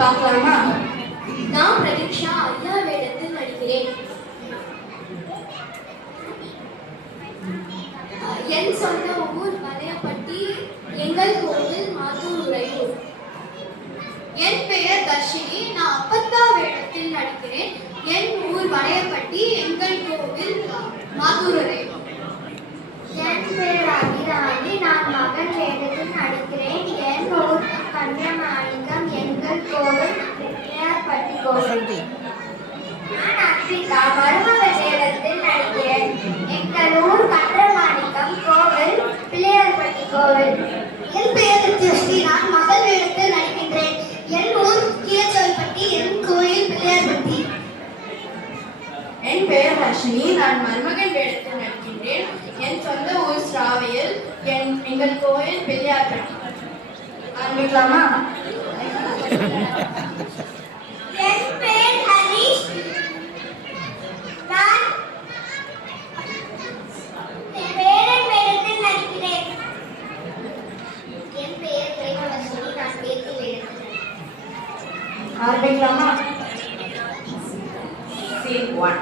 பார்க்கலாமா? நான் பிரதீக்ஷா ஐயா வேடத்தில் நடிக்கிறேன். என் சொந்த ஊர் வலையப்பட்டி, எங்கள் கோவில் மாத்தூர். என் பெயர் தர்ஷினி, நான் அப்பத்தா வேடத்தில் நடிக்கிறேன். என் ஊர் வலையப்பட்டி, எங்கள் கோவில் மாத்தூர். என் பெயர் அகிராணி, நான் மகன் வேடத்தில் நடிக்கிறேன். என் ஊர் கன்னியமாணிக்கம், எங்கள் கோவில் பிள்ளையார்பட்டி கோவில். நான் அஸ்விதா, மருமகள் வேடத்தில் நடிக்கிறேன். எங்கள் ஊர் கன்னியமாணிக்கம், கோவில் பிள்ளையார்பட்டி கோவில். என் பெயர் நித்யஸ்ரீ, நான் மகள் வேடத்தில் நடிக்கின்றேன். என் ஊர் கீழச்சோல்பட்டி, என் கோயில் பிள்ளையார்பட்டி. என் பெயர் ரஷினி, நான் மருமகன் வேடத்தில் நடிக்கின்றேன். என் சொந்த ஊர் ஸ்ராவியல், எங்கள் கோயில் பிள்ளையார்பட்டி. ஆரம்பிக்கலாமா? என் பெயர் ஹரிஷ், நான் பேரன் வேடத்தில் நடிக்கிறேன். என் பெயர் பிரேமலட்சுமி, நான் பேத்தி வேடத்தில். ஆரம்பிக்கலாமா? Scene 1.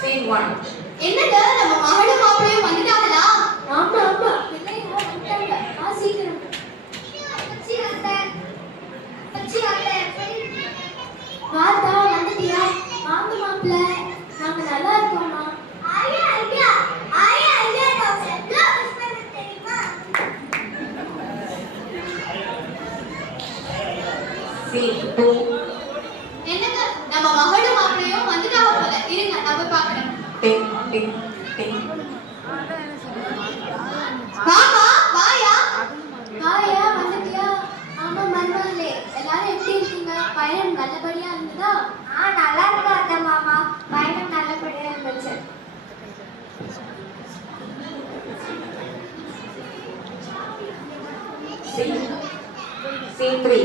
Scene 1. என்னங்க நம்ம மகளும் மாப்பிளையும் வந்துட்டாங்களா? ஆமா ஆமா, பிள்ளைங்க வந்துட்டாங்க. சீக்கிரம் வாத்தா, வந்துட்டியா? வாங்க மாப்பிள்ள, நாங்க நல்லா இருக்கோம்மா. Scene 2. என்னங்க நம்ம மகளும் மாப்பிளையும் வந்துட்டாங்க போல. இருங்க நம்ம பார்க்கறோம். Ting ting ting. வாமா, வாயா. வாயா, வந்துட்டியா? ஆமா மருமகளே, எல்லாரும் எப்படி இருக்கீங்க? பயணம் நல்லபடியா இருந்ததா? நல்லா இருக்கா அத்தை மாமா, பயணம் நல்லபடியா இருந்துச்சு. Scene 3.